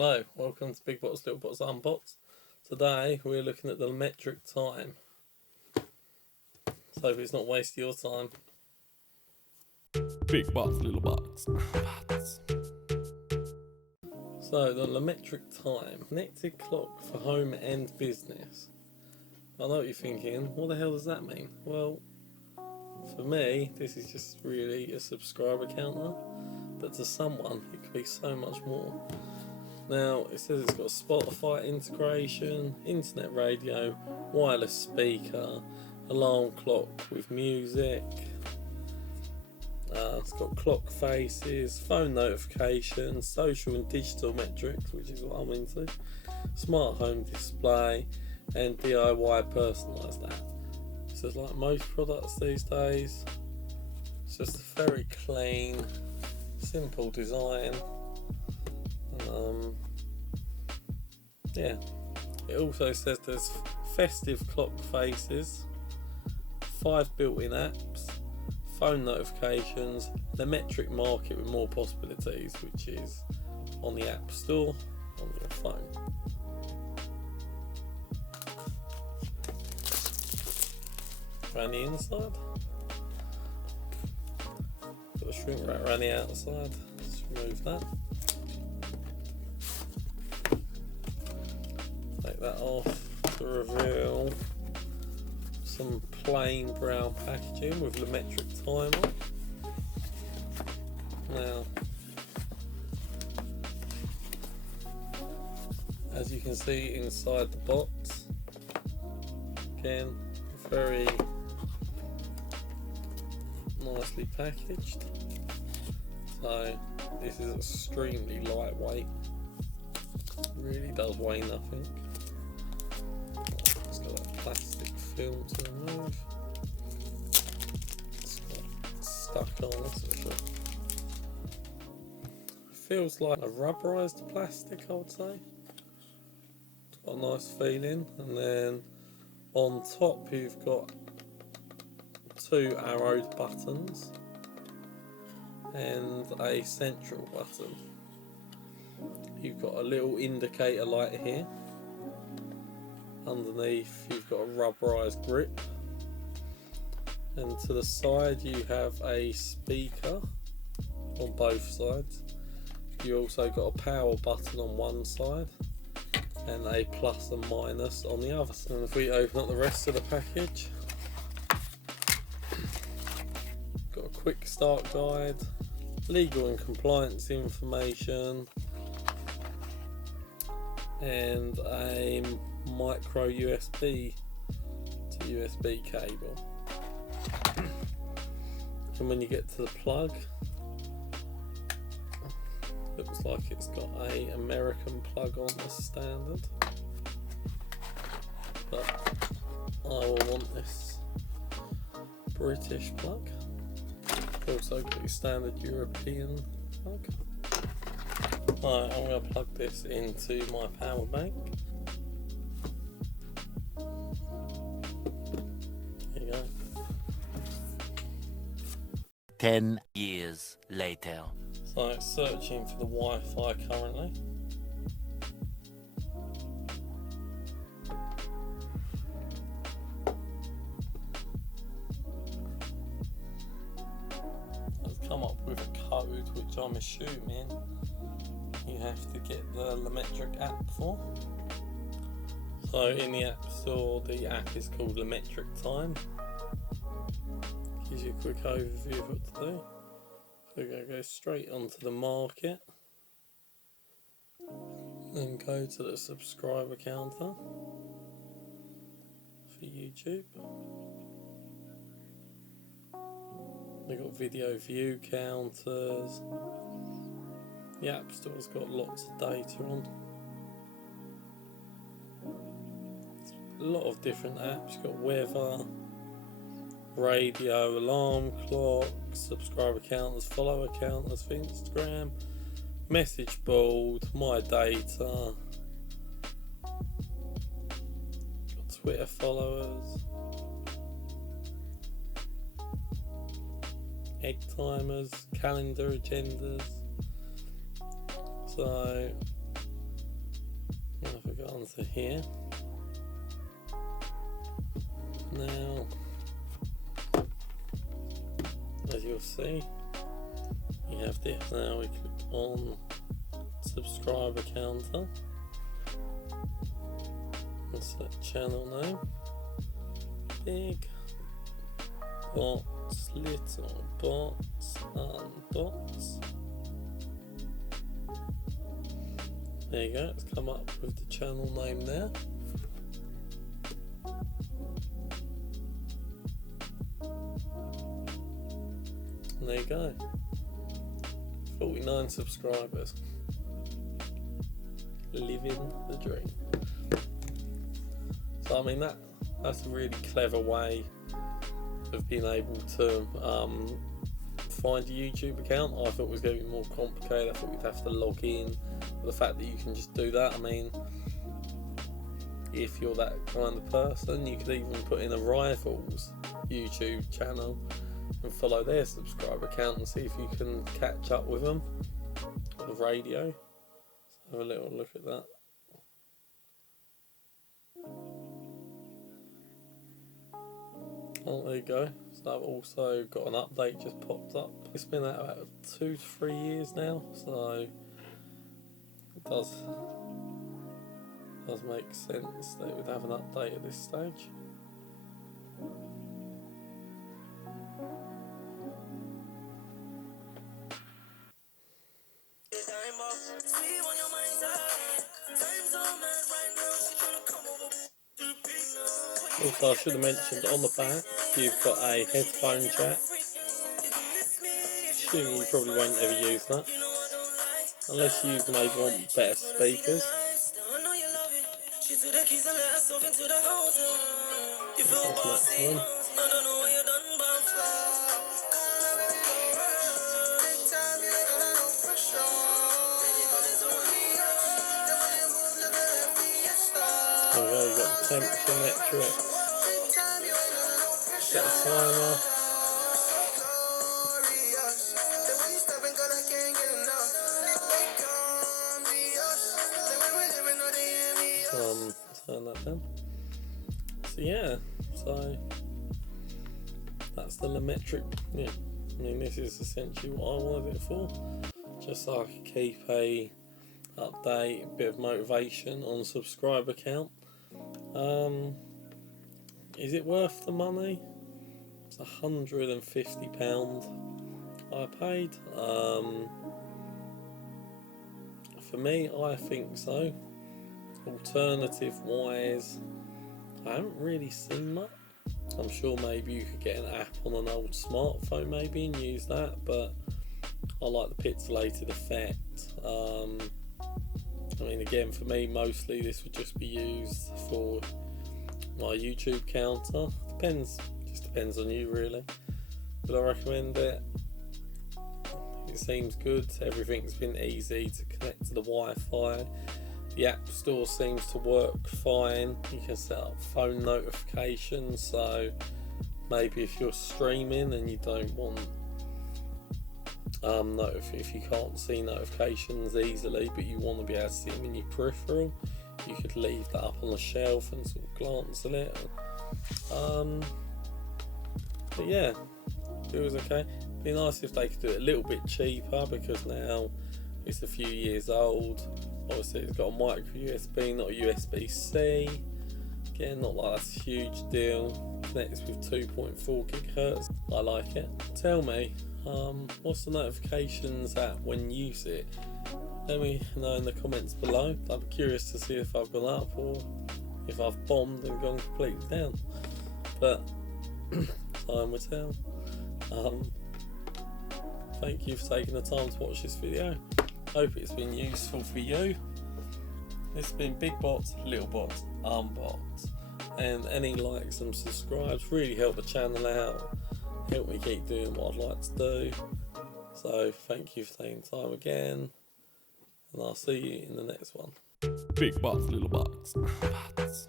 Hello, welcome to Big Bots, Little Bots, Unbots. Today we're looking at the LaMetric time. So hope it's not wasting your time. Big bots, little bots. So the LaMetric time, connected clock for home and business. I know what you're thinking, what the hell does that mean? Well, for me, this is just really a subscriber counter, but to someone it could be so much more. Now, it says it's got Spotify integration, internet radio, wireless speaker, alarm clock with music. It's got clock faces, phone notifications, social and digital metrics, which is what I'm into, smart home display, and DIY personalised app. So, like most products these days, it's just a very clean, simple design. Yeah, it also says there's festive clock faces, 5 built-in apps, phone notifications, LaMetric market with more possibilities, which is on the App Store on your phone. Around the inside, got a shrink wrap around the outside. Let's remove that. Take that off to reveal some plain brown packaging with LaMetric time on. Now, as you can see inside the box, again, very nicely packaged. So this is extremely lightweight, really does weigh nothing. It's got that plastic film to remove. It's got stuck on, that's for sure. Feels like a rubberized plastic, I would say. It's got a nice feeling, and then on top you've got 2 arrowed buttons and a central button. You've got a little indicator light here. Underneath you've got a rubberized grip, and to the side you have a speaker on both sides. You also got a power button on one side and a plus and minus on the other side. And if we open up the rest of the package, got a quick start guide, legal and compliance information, and a micro USB to USB cable. And when you get to the plug, looks like it's got a American plug on as standard, but I will want this British plug. Also got your standard European plug. Right, I'm going to plug this into my power bank. There you go. 10 years later. So it's searching for the Wi-Fi currently. It's come up with a code which I'm assuming you have to get the LaMetric app for. So in the App Store, the app is called LaMetric Time. Gives you a quick overview of what to do. So we're going to go straight onto the market and go to the subscriber counter for YouTube. We've got video view counters. The App Store's got lots of data on. A lot of different apps. You've got weather, radio, alarm clock, subscriber counters, follower counters for Instagram, message board, my data, got Twitter followers, egg timers, calendar agendas. So into here. Now, as you'll see, you have this. Now we click on subscriber counter and select channel name. Big bots, little bots, unbots. There you go, it's come up with the channel name there. And there you go. 49 subscribers. Living the dream. So I mean that's a really clever way of being able to find a YouTube account. I thought it was going to be more complicated. I thought you'd have to log in. But the fact that you can just do that, I mean, if you're that kind of person, you could even put in a rival's YouTube channel and follow their subscriber account and see if you can catch up with them on the radio. Let's have a little look at that. Oh, there you go. So I've also got an update just popped up. It's been out about 2 to 3 years now, so it does make sense that it would have an update at this stage. Also, I should have mentioned on the back you've got a headphone jack. Assuming you probably won't ever use that, unless you maybe want better speakers. That's next one. There we go, you've got the temperature metric. Set a timer. Turn that down. So yeah, so that's the LaMetric. Yeah, I mean this is essentially what I wanted it for, just so I could keep a update, a bit of motivation on subscriber count. Is it worth the money? It's £150 I paid. For me, I think so. Alternative wise, I haven't really seen much. I'm sure maybe you could get an app on an old smartphone maybe and use that, but I like the pixelated effect. I mean, again, for me, mostly this would just be used for my YouTube counter. Just depends on you really. But I recommend it. It seems good. Everything's been easy to connect to the Wi-Fi. The App Store seems to work fine. You can set up phone notifications, so maybe if you're streaming and you don't want if you can't see notifications easily but you want to be able to see them in your peripheral, you could leave that up on the shelf and sort of glance at it. But yeah, it was okay. It'd be nice if they could do it a little bit cheaper, because now it's a few years old. Obviously it's got a micro USB, not a USB-C. Again, not like that's a huge deal. Connects with 2.4 gigahertz. I like it. Tell me, what's the notifications at when you use it? Let me know in the comments below. I'm curious to see if I've gone up or if I've bombed and gone completely down. But time will tell. Thank you for taking the time to watch this video. Hope it's been useful for you. This has been Big Bots, Little Bots, Unbots. And any likes and subscribes really help the channel out, help me keep doing what I'd like to do. So thank you for taking time again, and I'll see you in the next one. Big Bots, Little Bots, Unbots.